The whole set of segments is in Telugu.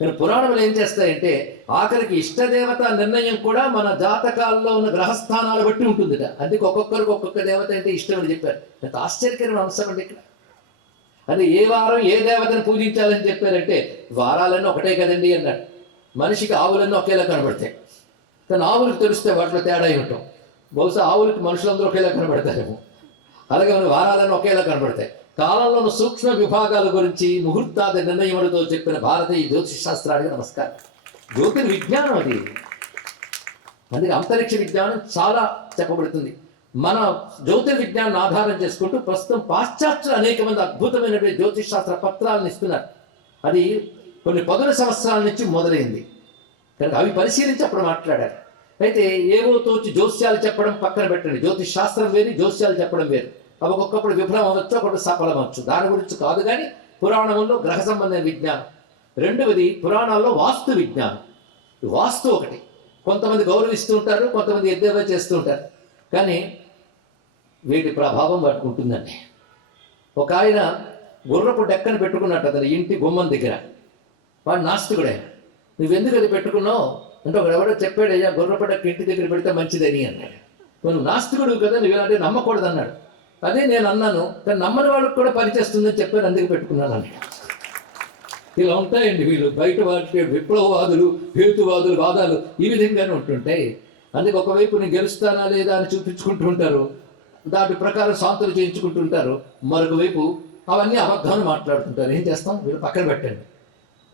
కానీ పురాణములు ఏం చేస్తాయంటే ఆఖరికి ఇష్టదేవత నిర్ణయం కూడా మన జాతకాల్లో ఉన్న గ్రహస్థానాలు బట్టి ఉంటుందిట. అందుకే ఒక్కొక్కరికి ఒక్కొక్క దేవత అంటే ఇష్టం అని చెప్పారు. ఎంత ఆశ్చర్యకరమైన అంశం అండి ఇక్కడ. అది ఏ వారం ఏ దేవతను పూజించాలని చెప్పారంటే వారాలన్నీ ఒకటే కదండి అన్నాడు. మనిషికి ఆవులన్నీ ఒకేలా కనబడతాయి. కానీ ఆవులకు తెలిస్తే వాటిలో తేడా అయి ఉంటాం బహుశా ఆవులకి మనుషులందరూ ఒకేలా కనబడతారేమో. అలాగే మన వారాలన్నీ ఒకేలా కనబడతాయి. కాలంలోని సూక్ష్మ విభాగాల గురించి ముహూర్తాది నిర్ణయములతో చెప్పిన భారతీయ జ్యోతిష్ శాస్త్రానికి నమస్కారం. జ్యోతిర్ విజ్ఞానం అది. అందుకే అంతరిక్ష విజ్ఞానం చాలా చెప్పబడుతుంది. మన జ్యోతిర్ విజ్ఞానాన్ని ఆధారం చేసుకుంటూ ప్రస్తుతం పాశ్చాత్యులు అనేక మంది అద్భుతమైనటువంటి జ్యోతిష్ శాస్త్ర పత్రాలను ఇస్తున్నారు. అది కొన్ని పదుల సంవత్సరాల నుంచి మొదలైంది. కనుక అవి పరిశీలించి అప్పుడు మాట్లాడారు అయితే ఏవో తోచి జోస్యాలు చెప్పడం పక్కన పెట్టండి. జ్యోతిష్ శాస్త్రం వేరు జోస్యాలు చెప్పడం వేరు. ఒక్కొక్కప్పుడు విఫలం అవ్వచ్చు ఒకటి సఫలం అవ్వచ్చు దాని గురించి కాదు కానీ పురాణంలో గ్రహ సంబంధమైన విజ్ఞానం. రెండవది పురాణాల్లో వాస్తు విజ్ఞానం. వాస్తు ఒకటి. కొంతమంది గౌరవిస్తూ ఉంటారు కొంతమంది ఎద్దేవా చేస్తూ ఉంటారు. కానీ వీటి ప్రభావం పట్టుకుంటుందండి ఒక ఆయన గుర్రపు డెక్కను పెట్టుకున్నట్టు అతని ఇంటి గుమ్మం దగ్గర. వాడు నాస్తికుడే. నువ్వెందుకు అది పెట్టుకున్నావు? అంటే ఒకడు ఎవడో చెప్పాడు అయ్యా గుర్రపు డెక్క ఇంటి దగ్గర పెడితే మంచిదని అన్నాడు. నువ్వు నాస్తికుడు కదా నువ్వు ఇలాంటివి నమ్మకూడదు అన్నాడు అదే నేను అన్నాను కానీ నమ్మని వాళ్ళకి కూడా పనిచేస్తుందని చెప్పాను అందుకే పెట్టుకున్నాను అంట ఇలా ఉంటాయండి వీళ్ళు బయట వాటి విప్లవవాదులు హేతువాదులు వాదాలు ఈ విధంగానే ఉంటుంటాయి. అందుకే ఒకవైపు నేను గెలుస్తానా లేదా అని చూపించుకుంటూ ఉంటారు దాని ప్రకారం సాంతులు చేయించుకుంటుంటారు మరొక వైపు అవన్నీ అబద్ధాన్ని మాట్లాడుతుంటారు. ఏం చేస్తాం? వీళ్ళు పక్కన పెట్టండి.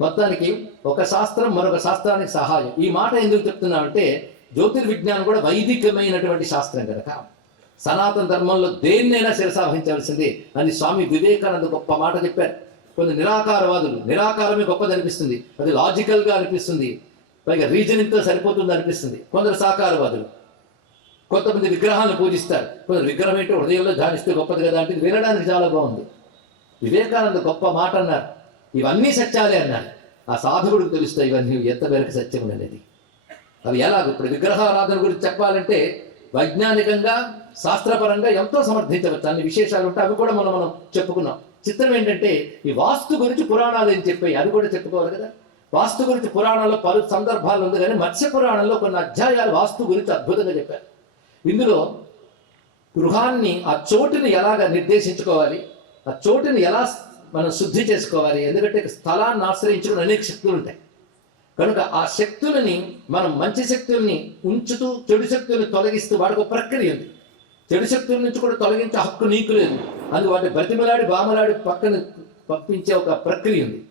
మొత్తానికి ఒక శాస్త్రం మరొక శాస్త్రానికి సహాయం. ఈ మాట ఎందుకు చెప్తున్నామంటే జ్యోతిర్విజ్ఞానం కూడా వైదికమైనటువంటి శాస్త్రం కనుక. సనాతన ధర్మంలో దేన్నైనా శిరసావహించవలసింది. అని స్వామి వివేకానంద గొప్ప మాట చెప్పారు. కొన్ని నిరాకారవాదులు నిరాకారమే గొప్పది అనిపిస్తుంది. అది లాజికల్గా అనిపిస్తుంది. పైగా రీజనింగ్తో సరిపోతుంది అనిపిస్తుంది. కొందరు సాకారవాదులు కొంతమంది విగ్రహాలను పూజిస్తారు. కొందరు విగ్రహం ఏంటో హృదయంలో ధ్యానిస్తే గొప్పది కదా అంటే వినడానికి చాలా బాగుంది. వివేకానంద గొప్ప మాట అన్నారు. ఇవన్నీ సత్యాలే అన్నారు. ఆ సాధకుడికి తెలుస్తాయి ఇవన్నీ. ఎంత మేరకు సత్యం అనేది. అవి ఎలాగ ఇప్పుడు విగ్రహారాధన గురించి చెప్పాలంటే వైజ్ఞానికంగా శాస్త్రపరంగా ఎంతో సమర్థించవచ్చు. అన్ని విశేషాలు ఉంటాయి అవి కూడా మనం మనం చెప్పుకున్నాం. చిత్రం ఏంటంటే ఈ వాస్తు గురించి పురాణాలు ఏం చెప్పాయి? అది కూడా చెప్పుకోవాలి కదా. వాస్తు గురించి పురాణాల్లో పలు సందర్భాలు ఉంది కానీ మత్స్య పురాణంలో కొన్ని అధ్యాయాలు వాస్తు గురించి అద్భుతంగా చెప్పారు. ఇందులో గృహాన్ని ఆ చోటుని ఎలాగ నిర్దేశించుకోవాలి? ఆ చోటుని ఎలా మనం శుద్ధి చేసుకోవాలి? ఎందుకంటే స్థలాన్ని ఆశ్రయించుకుని అనేక శక్తులు ఉంటాయి. కనుక ఆ శక్తులని మనం మంచి శక్తుల్ని ఉంచుతూ చెడు శక్తుల్ని తొలగిస్తూ వాడికి ఒక ప్రక్రియ ఉంది. చెడు శక్తుల నుంచి కూడా తొలగించే హక్కు నీకు లేదు. అందు వాటి బతిమలాడి బామలాడి పక్కన పంపించే ఒక ప్రక్రియ ఉంది.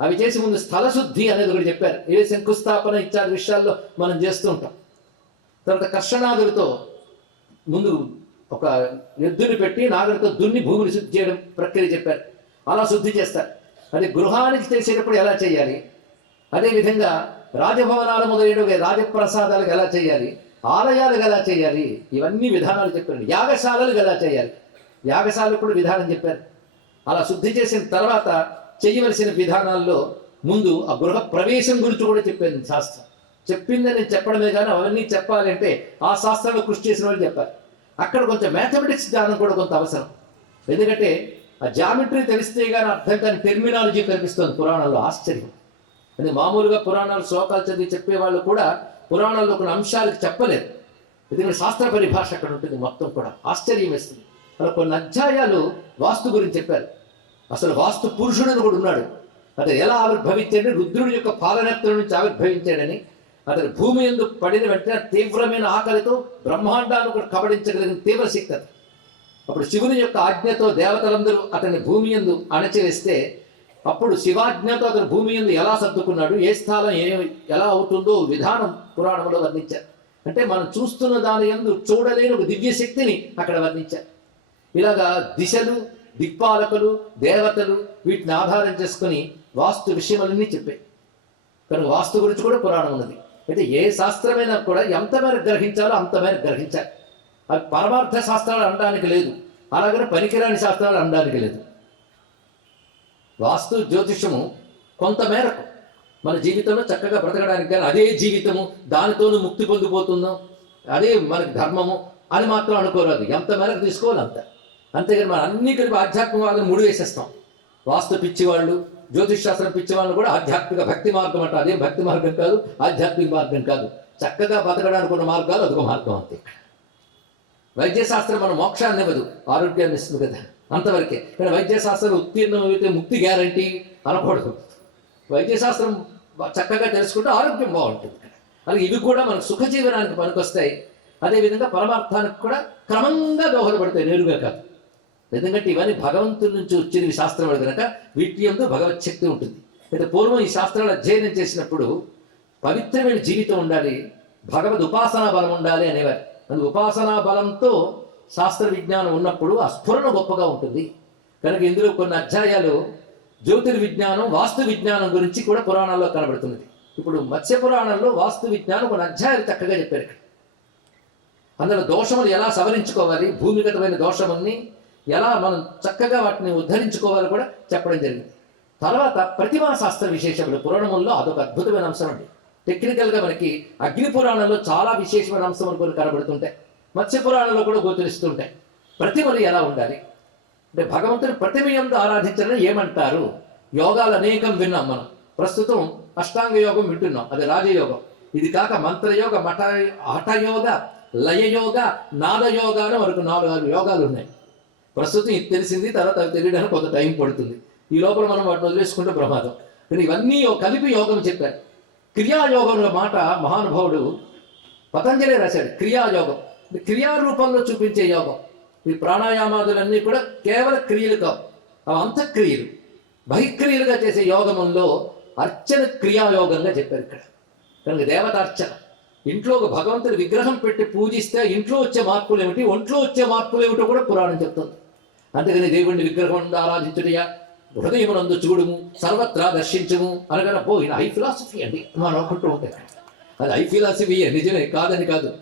అవి చేసి ముందు స్థల శుద్ధి అనేది ఒకటి చెప్పారు. ఏ శంకుస్థాపన ఇత్యాది విషయాల్లో మనం చేస్తూ ఉంటాం. తర్వాత కర్షణాదులతో ముందు ఒక ఎద్దుని పెట్టి నాగరితో దున్ని భూమిని శుద్ధి చేయడం ప్రక్రియ చెప్పారు. అలా శుద్ధి చేస్తారు. అది గృహానికి చేసేటప్పుడు ఎలా చేయాలి? అదేవిధంగా రాజభవనాలు మొదలైన రాజప్రసాదాలకు ఎలా చేయాలి ఆలయాలకు ఎలా చేయాలి ఇవన్నీ విధానాలు చెప్పారు యాగశాలలకు ఎలా చేయాలి? యాగశాలకు కూడా విధానం చెప్పారు. అలా శుద్ధి చేసిన తర్వాత చేయవలసిన విధానాల్లో ముందు ఆ గృహ ప్రవేశం గురించి కూడా చెప్పింది శాస్త్రం. చెప్పిందని చెప్పడమే కానీ అవన్నీ చెప్పాలంటే ఆ శాస్త్రంలో కృషి చేసిన వాళ్ళు చెప్పారు. అక్కడ కొంచెం మ్యాథమెటిక్స్ జ్ఞానం కూడా కొంత అవసరం. ఎందుకంటే ఆ జామెట్రీ తెలిస్తే కానీ అర్థం కానీ టెర్మినాలజీ కనిపిస్తుంది పురాణాల్లో. ఆశ్చర్యం. అది మామూలుగా పురాణాలు శ్లోకాలు చదివి చెప్పేవాళ్ళు కూడా పురాణాల్లో కొన్ని అంశాలకు చెప్పలేరు ఎందుకంటే శాస్త్ర పరిభాష అక్కడ ఉంటుంది మొత్తం కూడా. ఆశ్చర్యం వేస్తుంది. అలా కొన్ని అధ్యాయాలు వాస్తు గురించి చెప్పారు. అసలు వాస్తు పురుషుడని కూడా ఉన్నాడు. అతను ఎలా ఆవిర్భవించాడని రుద్రుడి యొక్క పాలనత్వం నుంచి ఆవిర్భవించాడని అతను భూమి ఎందుకు పడిన వెంటనే తీవ్రమైన ఆకలితో బ్రహ్మాండాన్ని కూడా కబడించగలిగిన తీవ్ర శక్తి అతను. అప్పుడు శివుని యొక్క ఆజ్ఞతో దేవతలందరూ అతన్ని భూమి ఎందు అణచివేస్తే అప్పుడు శివాజ్ఞతో అతను భూమి ఎందు ఎలా సర్దుకున్నాడు ఏ స్థానం ఏ ఎలా అవుతుందో విధానం పురాణంలో వర్ణించారు. అంటే మనం చూస్తున్న దాని ఎందు చూడలేని ఒక దివ్య శక్తిని అక్కడ వర్ణించారు. ఇలాగా దిశలు దిక్పాలకులు దేవతలు వీటిని ఆధారం చేసుకుని వాస్తు విషయములన్నీ చెప్పాయి. కనుక వాస్తు గురించి కూడా పురాణం ఉన్నది. అయితే ఏ శాస్త్రమైనా కూడా ఎంత మేర గ్రహించాలో అంత మేర గ్రహించాలి. అవి పరమార్థ శాస్త్రాలు అనడానికి లేదు. అలాగనే పనికిరాని శాస్త్రాలు అనడానికి లేదు. వాస్తు జ్యోతిషము కొంత మేరకు మన జీవితంలో చక్కగా బ్రతకడానికి కానీ అదే జీవితము దానితోనూ ముక్తి పొందిపోతున్నాం అదే మనకి ధర్మము అని మాత్రం అనుకోరాదు ఎంత మేరకు తీసుకోవాలి అంత. అంతేగాని మనం అన్ని కలిపి ఆధ్యాత్మికవాదం ముడి వేసేస్తాం. వాస్తు పిచ్చివాళ్ళు జ్యోతిష్ శాస్త్రం కూడా ఆధ్యాత్మిక భక్తి మార్గం అంట అదే భక్తి మార్గం కాదు ఆధ్యాత్మిక మార్గం కాదు. చక్కగా బతకడానికి ఉన్న మార్గాలు అదొక మార్గం అంతే వైద్యశాస్త్రం మన మోక్షాన్ని ఇవ్వదు ఆరోగ్యాన్ని ఇస్తుంది కదా. అంతవరకే. ఇక్కడ వైద్యశాస్త్రం ఉత్తీర్ణం అయితే ముక్తి గ్యారంటీ అనకూడదు. వైద్యశాస్త్రం చక్కగా తెలుసుకుంటే ఆరోగ్యం బాగుంటుంది అలాగే ఇవి కూడా మనకు సుఖజీవనానికి పనికొస్తాయి. అదేవిధంగా పరమార్థానికి కూడా క్రమంగా దోహదపడతాయి నేరుగా కాదు. ఎందుకంటే ఇవన్నీ భగవంతుడి నుంచి వచ్చినవి శాస్త్రములు కనుక వీటి ఎందు భగవత్ శక్తి ఉంటుంది. అయితే పూర్వం ఈ శాస్త్రాలు అధ్యయనం చేసినప్పుడు పవిత్రమైన జీవితం ఉండాలి భగవద్ ఉపాసనా బలం ఉండాలి అనేవారు. అందుకు ఉపాసనా బలంతో శాస్త్ర విజ్ఞానం ఉన్నప్పుడు ఆ స్ఫురణ గొప్పగా ఉంటుంది. కనుక ఇందులో కొన్ని అధ్యాయాలు జ్యోతిర్విజ్ఞానం వాస్తు విజ్ఞానం గురించి కూడా పురాణాల్లో కనబడుతున్నది. ఇప్పుడు మత్స్య పురాణంలో వాస్తు విజ్ఞానం కొన్ని అధ్యాయాలు చక్కగా చెప్పారు ఇక్కడ. అందులో దోషములు ఎలా సవరించుకోవాలి భూమిగతమైన దోషముల్ని ఎలా మనం చక్కగా వాటిని ఉద్ధరించుకోవాలి కూడా చెప్పడం జరిగింది. తర్వాత ప్రతిమా శాస్త్ర విశేషములు పురాణముల్లో అదొక అద్భుతమైన అంశం అండి. టెక్నికల్గా మనకి అగ్ని పురాణంలో చాలా విశేషమైన అంశములు కొన్ని కనబడుతుంటాయి. మత్స్య పురాణంలో కూడా గోచరిస్తుంటాయి. ప్రతిమలు ఎలా ఉండాలి? అంటే భగవంతుని ప్రతిమ ఎందు ఏమంటారు? యోగాలు అనేకం విన్నాం మనం. ప్రస్తుతం అష్టాంగ యోగం వింటున్నాం. అది రాజయోగం. ఇది కాక మంత్రయోగ మఠ హఠయోగ లయయోగ నాదయోగ అని మనకు నాలుగు ఆరు యోగాలు ఉన్నాయి. ప్రస్తుతం ఇది తెలిసింది తర్వాత అవి తెలియడానికి కొంత టైం పడుతుంది. ఈ లోపల మనం వాటిని వదిలేసుకుంటే ప్రమాదం. కానీ ఇవన్నీ కలిపి యోగం చెప్పారు. క్రియాయోగంలో మాట మహానుభావుడు పతంజలి రాశాడు. క్రియాయోగం. క్రియారూపంలో చూపించే యోగం. ఈ ప్రాణాయామాదులన్నీ కూడా కేవల క్రియలు కావు. అవి అంతఃక్రియలు. బహిక్రియలుగా చేసే యోగములో అర్చన క్రియాయోగంగా చెప్పారు ఇక్కడ. కనుక దేవతార్చన. ఇంట్లో ఒక భగవంతుడి విగ్రహం పెట్టి పూజిస్తే ఇంట్లో వచ్చే మార్పులు ఏమిటి? ఒంట్లో వచ్చే మార్పులు ఏమిటో కూడా పురాణం చెప్తుంది. అంతేగాని దేవుడిని విగ్రహం ఆరాధించుటయా? హృదయమునందు చూడము సర్వత్రా దర్శించము అనగా పో హై ఫిలాసఫీ అండి. మనం అనుకుంటూ ఉంటాయి అది హై ఫిలాసఫీ నిజమే. కాదని కాదు.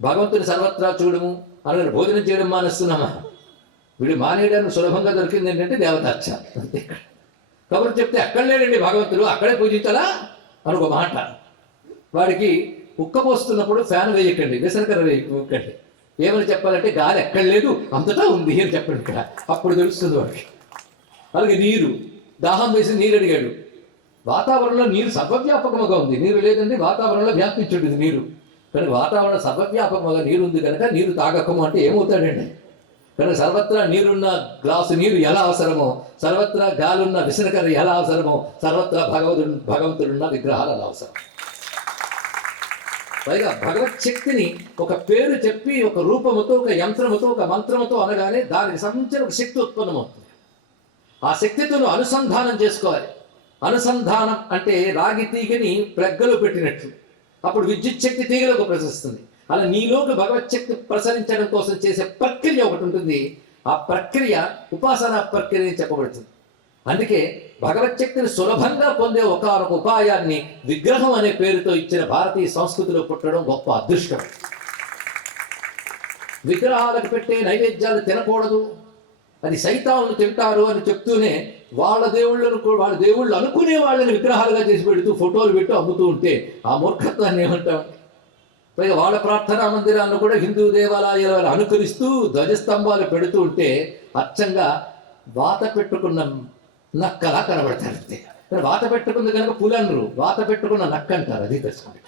భగవంతుని సర్వత్రా చూడము అలాగే భోజనం చేయడం మానేస్తున్నామా? వీడు మానేయడానికి సులభంగా దొరికింది ఏంటంటే దేవతార్చ. కబురు చెప్తే అక్కడ లేడండి భగవంతుడు అక్కడే పూజించాలా? అని ఒక మాట. వాడికి ఉక్క పోస్తున్నప్పుడు ఫ్యాన్ వేయకండి విసనకర వేయకండి. ఏమని చెప్పాలంటే గాలి ఎక్కడ లేదు అంతటా ఉంది అని చెప్పండి ఇక్కడ. అప్పుడు తెలుస్తుంది వాడికి. అలాగే నీరు. దాహం వేసి నీరు అడిగాడు. వాతావరణంలో నీరు సర్వవ్యాపకముగా ఉంది. నీరు లేదండి వాతావరణంలో వ్యాపించుంటుంది నీరు. కనుక వాతావరణం సర్వవ్యాపకముగా నీరు ఉంది కనుక నీరు తాగకము అంటే ఏమవుతాడండి? కనుక సర్వత్రా నీరున్న గ్లాసు నీరు ఎలా అవసరమో సర్వత్రా గాలున్న విసనకర్ర ఎలా అవసరమో సర్వత్రా భగవతుడు భగవంతుడున్న విగ్రహాలు అలా అవసరం. పైగా భగవత్ శక్తిని ఒక పేరు చెప్పి ఒక రూపముతో ఒక యంత్రముతో ఒక మంత్రముతో అనగానే దానికి సంబంధించిన ఒక శక్తి ఉత్పన్నమవుతుంది. ఆ శక్తితో అనుసంధానం చేసుకోవాలి. అనుసంధానం అంటే రాగి తీగని ప్రగ్గలు పెట్టినట్లు. అప్పుడు విద్యుత్ శక్తి తీగలకు ప్రసరిస్తుంది. అలా నీలోకి భగవత్ శక్తి ప్రసరించడం కోసం చేసే ప్రక్రియ ఒకటి ఉంటుంది. ఆ ప్రక్రియ ఉపాసన ప్రక్రియ అని చెప్పబడుతుంది. అందుకే భగవత్ శక్తిని సులభంగా పొందే ఒకనొక ఉపాయాన్ని విగ్రహం అనే పేరుతో ఇచ్చిన భారతీయ సంస్కృతిలో పుట్టడం గొప్ప అదృష్టం. విగ్రహాలకు పెట్టే నైవేద్యాలు తినకూడదు. అది సైతాలను తింటారు అని చెప్తూనే వాళ్ళ దేవుళ్ళను కూడా వాళ్ళ దేవుళ్ళు అనుకునే వాళ్ళని విగ్రహాలుగా చేసి పెడుతూ ఫోటోలు పెట్టి అమ్ముతూ ఉంటే ఆ మూర్ఖత్వాన్ని ఏమంటాం పైగా వాళ్ళ ప్రార్థనా మందిరాలను కూడా హిందూ దేవాలయాలు అనుకరిస్తూ ధ్వజస్తంభాలు పెడుతూ ఉంటే అచ్చంగా వాత పెట్టుకున్న నక్కలా కనబడతారు అంతే. వాత పెట్టుకుంది కనుక పులనరు వాత పెట్టుకున్న నక్క అంటారు అది తెలుసుకుంటారు.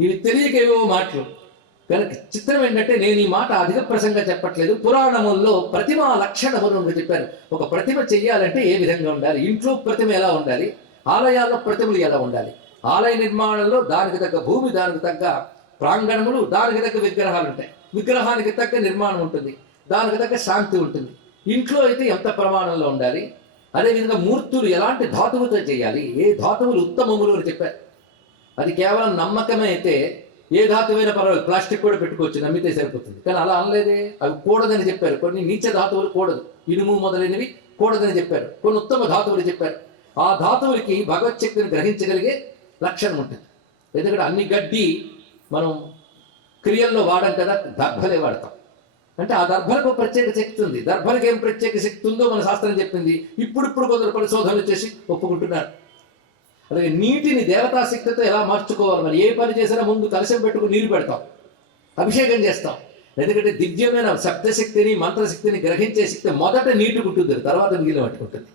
ఇవి తెలియక ఏవో మాటలు. కనుక చిత్రం ఏంటంటే నేను ఈ మాట అధిక ప్రసంగా చెప్పట్లేదు. పురాణముల్లో ప్రతిమ లక్షణములు చెప్పాను చెప్పారు. ఒక ప్రతిమ చెయ్యాలంటే ఏ విధంగా ఉండాలి? ఇంట్లో ప్రతిమ ఎలా ఉండాలి? ఆలయాల్లో ప్రతిమలు ఎలా ఉండాలి? ఆలయ నిర్మాణంలో దానికి తగ్గ భూమి దానికి తగ్గ ప్రాంగణములు దానికి తగ్గ విగ్రహాలు ఉంటాయి. విగ్రహానికి తగ్గ నిర్మాణం ఉంటుంది. దానికి తగ్గ శాంతి ఉంటుంది. ఇంట్లో అయితే ఎంత ప్రమాణంలో ఉండాలి? అదేవిధంగా మూర్తులు ఎలాంటి ధాతువుతో చేయాలి? ఏ ధాతువులు ఉత్తమములు అని చెప్పారు. అది కేవలం నమ్మకమే అయితే ఏ ధాతువైనా పర్వాలేదు ప్లాస్టిక్ కూడా పెట్టుకోవచ్చు నమ్మితే సరిపోతుంది. కానీ అలా అనలేదే. అవి కూడదని చెప్పారు. కొన్ని నీచ ధాతువులు కూడదు. ఇనుము మొదలైనవి కూడదని చెప్పారు. కొన్ని ఉత్తమ ధాతువులు చెప్పారు. ఆ ధాతువులకి భగవత్ శక్తిని గ్రహించగలిగే లక్షణం ఉంటుంది. ఎందుకంటే అన్ని గడ్డి మనం క్రియల్లో వాడం కదా దర్భలే వాడతాం. అంటే ఆ దర్భలకు ప్రత్యేక శక్తి ఉంది. దర్భలకు ఏం ప్రత్యేక శక్తి ఉందో మన శాస్త్రం చెప్పింది. ఇప్పుడిప్పుడు కొందరు పరిశోధనలు చేసి ఒప్పుకుంటున్నారు. అలాగే నీటిని దేవతా శక్తితో ఎలా మార్చుకోవాలి? మరి ఏ పని చేసినా ముందు కలశం పెట్టుకుని నీరు పెడతాం. అభిషేకం చేస్తాం. ఎందుకంటే దివ్యమైన శబ్దశక్తిని మంత్రశక్తిని గ్రహించే శక్తి మొదట నీటి ఉంటుంది తర్వాత మిగిలిన పట్టుకుంటుంది.